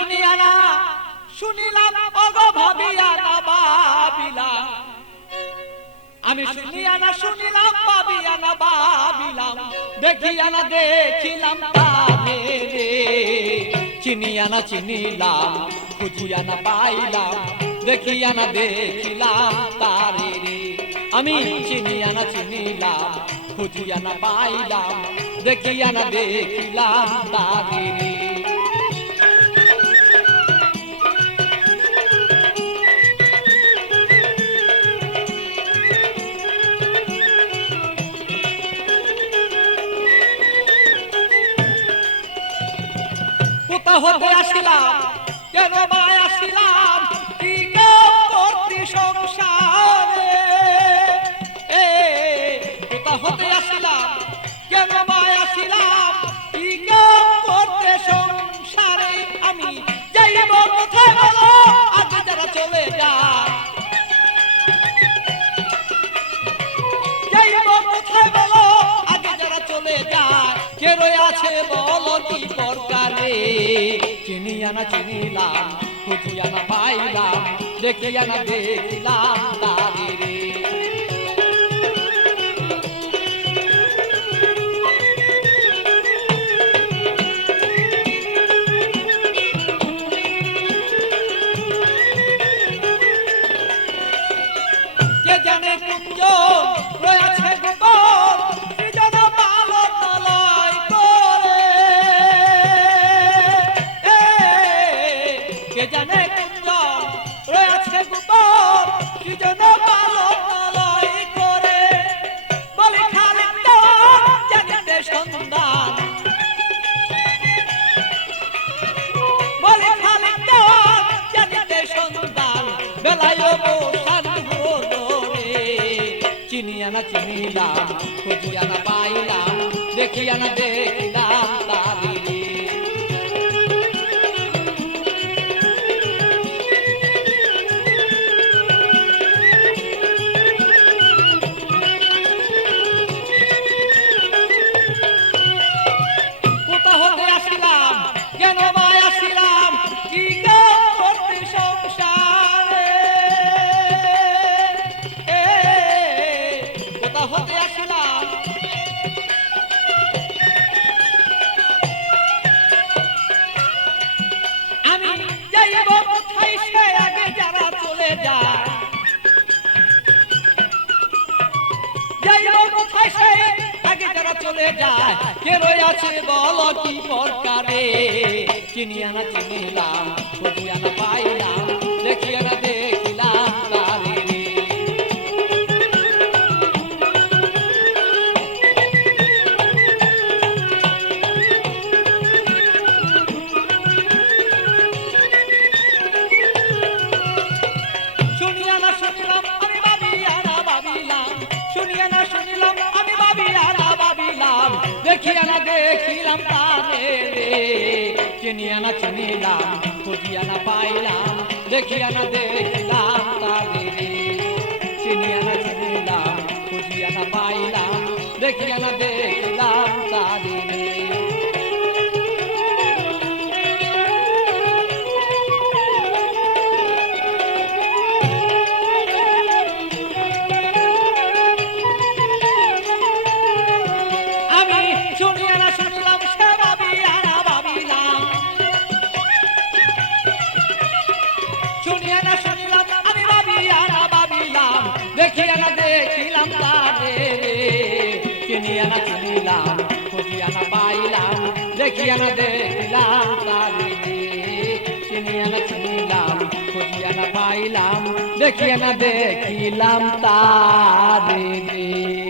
শুনিয়া না শুনিলাম ওগো ভাবিয়া না ভাবিলাম আমি শুনিয়া না শুনিলাম ভাবিয়া না ভাবিলাম দেখিয়া না দেখিলাম তারে রে চিনিয়া না চিনিলাম খুঁজিয়া না পাইলাম দেখিয়া না দেখিলাম তারে রে আমি চিনিয়া না চিনিলাম খুঁজিয়া না পাইলাম দেখিয়া না দেখিলাম তারে রে কোথা হতে আসিলাম কেন বা আসিলাম কি করতে সংসারে কোথা হতে আসিলাম কেন বা আসিলাম কি করতে সংসারে আমি যাইব কোথায় বলো আজ যারা চলে যায় যাইব কোথায় বলো আগে যারা চলে যায় কে রয়ে আছে বলো কি দরকারে চিনিয়া না চিনিলাম খুঁজিয়া না পাইলাম দেখিয়া না দেখিলাম তারে রে কে জানে কুঞ্জ রয়েছে গোপন কি জানে পালো তলয় করে কে জানে কুঞ্জ রয়েছে গোপন কি জানে পালো তলয় করে বলে খালি তো জানিতে সন্ধান বলে খালি তো জানিতে সন্ধান বেলায় বসান চিনিয়া না চিনিলাম খুঁজিয়া না পাইলাম দেখিয়া না দেখিলাম তারে রে কোথা হতে আসিলাম কেন বা আসিলাম কি করতে সংসারে কোথা হতে আসিলাম আমি যাইব কোথায় সে আগে যারা চলে যায় যাইব কোথায় সে আগে যারা চলে যায় কে রয়ে আছে বলো কি প্রকারে চিনিয়া না চিনিলাম খুঁজিয়া না পাইলাম দেখিয়া না দেখিলাম তারে রে শুনিয়া না শুনিলাম আমি ভাবিয়া না ভাবিলাম শুনিয়া না শুনিলাম আমি ভাবিয়া না ভাবিলাম দেখিয়া না দেখিলাম তারে রে চিনিয়া না চিনিলাম খুঁজিয়া না পাইলাম দেখিয়া না দেখিলাম তারে রে চিনিয়া না চিনিলাম খুঁজিয়া না পাইলাম দেখিয়া না দেখিলাম তারে রে শুনিয়া না শুনলাম সে ভাবিয়া না ভাবিলাম শুনিয়া না শুনলাম আমি ভাবিয়া না ভাবিলাম দেখিয়া না দেখিলাম তারে রে চিনিয়া না চিনিলাম খুঁজিয়া না পাইলাম দেখিয়া না দেখিলাম তারে রে চিনিয়া না চিনিলাম খুঁজিয়া না পাইলাম দেখিয়া না দেখিলাম তারে রে